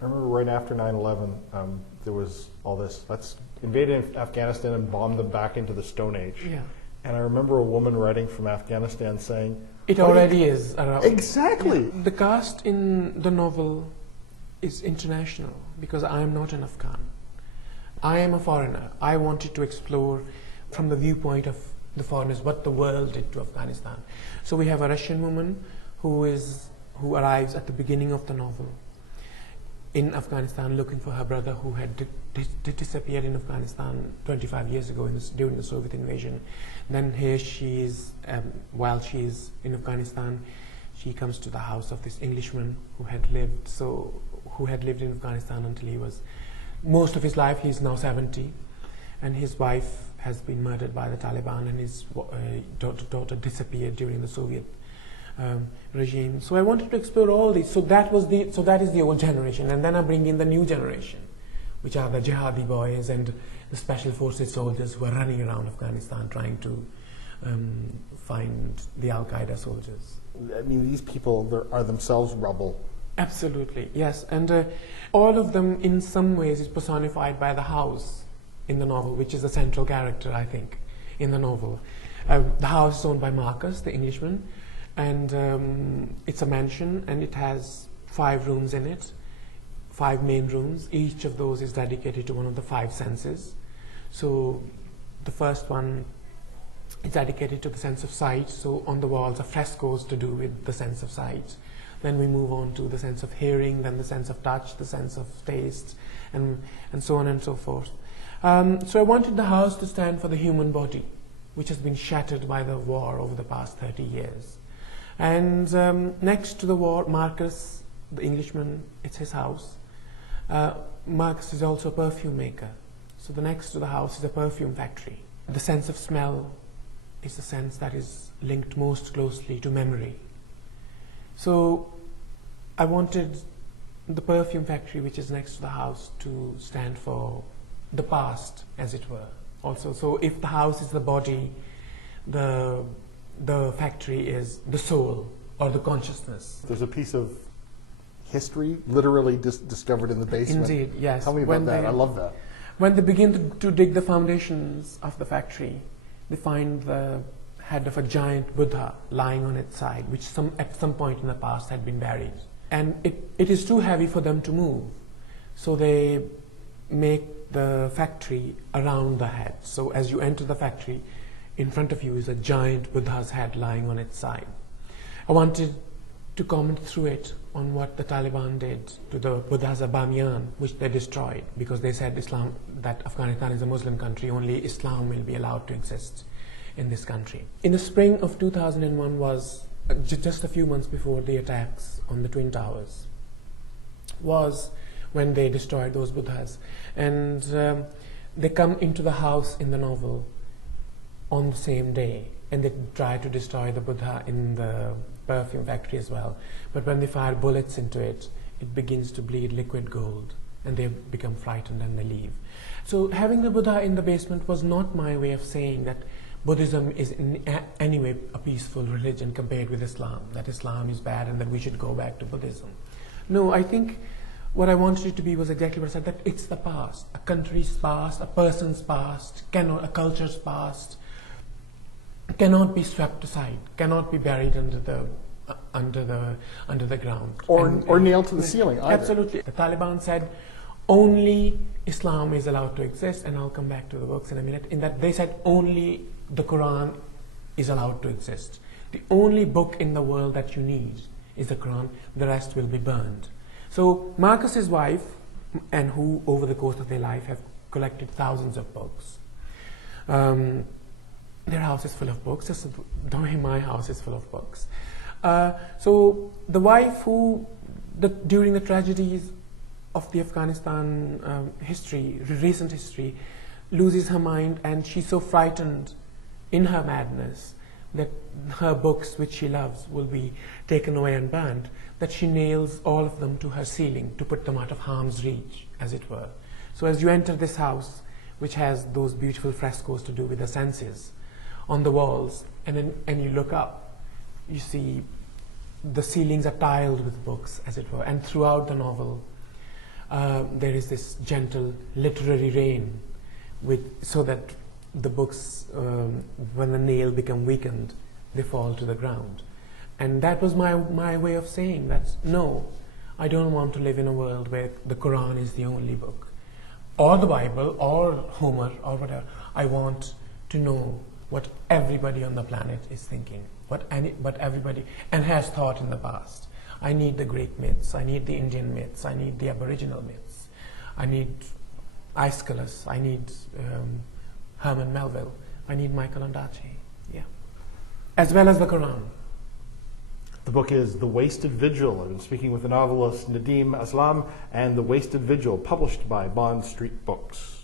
I remember right after 9/11, there was all this, let's invade Afghanistan and bomb them back into the Stone Age. Yeah. And I remember a woman writing from Afghanistan saying, it already is around. Exactly. Yeah. The cast in the novel is international because I am not an Afghan. I am a foreigner. I wanted to explore from the viewpoint of the foreigners what the world did to Afghanistan. So we have a Russian woman who arrives at the beginning of the novel in Afghanistan looking for her brother who had disappeared in Afghanistan 25 years ago during the Soviet invasion. Then here she is, while she is in Afghanistan, she comes to the house of this Englishman who had lived in Afghanistan until he was, most of his life. He is now 70, and his wife has been murdered by the Taliban, and his daughter disappeared during the Soviet regime. So I wanted to explore all these. So that is the old generation, and then I bring in the new generation, which are the jihadi boys and the special forces soldiers who are running around Afghanistan trying to find the Al-Qaeda soldiers. I mean, these people are themselves rubble. Absolutely, yes. And all of them in some ways is personified by the house in the novel, which is the central character, I think, in the novel. The house is owned by Marcus, the Englishman, and it's a mansion, and it has 5 rooms in it, 5 main rooms. Each of those is dedicated to one of the 5 senses. So the first one is dedicated to the sense of sight. So on the walls are frescoes to do with the sense of sight. Then we move on to the sense of hearing, then the sense of touch, the sense of taste, and so on and so forth. So I wanted the house to stand for the human body, which has been shattered by the war over the past 30 years. And next to the war, Marcus, the Englishman, it's his house. Marcus is also a perfume maker. So the next to the house is a perfume factory. The sense of smell is the sense that is linked most closely to memory. So I wanted the perfume factory, which is next to the house, to stand for the past, as it were, also. So if the house is the body, the factory is the soul or the consciousness. There's a piece of history literally discovered in the basement. Indeed, yes. Tell me about that. I love that. When they begin to dig the foundations of the factory, they find the head of a giant Buddha lying on its side, which at some point in the past had been buried. And it is too heavy for them to move. So they make the factory around the head. So as you enter the factory, in front of you is a giant Buddha's head lying on its side. I wanted to comment through it on what the Taliban did to the Buddha's Bamiyan, which they destroyed, because they said that Afghanistan is a Muslim country, only Islam will be allowed to exist in this country. In the spring of 2001 was just a few months before the attacks on the Twin Towers, was when they destroyed those Buddhas. And they come into the house in the novel on the same day, and they try to destroy the Buddha in the perfume factory as well. But when they fire bullets into it, it begins to bleed liquid gold, and they become frightened and they leave. So having the Buddha in the basement was not my way of saying that Buddhism is in any way a peaceful religion compared with Islam, that Islam is bad and that we should go back to Buddhism. No, I think what I wanted it to be was exactly what I said, that it's the past. A country's past, a person's past, a culture's past cannot be swept aside, cannot be buried under the ground. Or nailed to the ceiling either. Absolutely. The Taliban said only Islam is allowed to exist, and I'll come back to the books in a minute, in that they said only the Quran is allowed to exist. The only book in the world that you need is the Quran, the rest will be burned. So Marcus's wife, and who over the course of their life have collected thousands of books, their house is full of books, just the way my house is full of books. So the wife who, during the tragedies of the Afghanistan recent history, loses her mind, and she's so frightened in her madness that her books, which she loves, will be taken away and burned, that she nails all of them to her ceiling to put them out of harm's reach, as it were. So as you enter this house, which has those beautiful frescoes to do with the senses on the walls, and you look up, you see the ceilings are tiled with books, as it were. And throughout the novel, there is this gentle literary rain, so that the books, when the nail become weakened, they fall to the ground. And that was my way of saying that, no, I don't want to live in a world where the Quran is the only book, or the Bible, or Homer, or whatever. I want to know what everybody on the planet is thinking, what everybody, and has thought in the past. I need the Greek myths, I need the Indian myths, I need the Aboriginal myths, I need Aeschylus, I need Herman Melville, I need Michael Ondaatje, yeah, as well as the Quran. The book is The Wasted Vigil. I've been speaking with the novelist Nadeem Aslam, and The Wasted Vigil, published by Bond Street Books.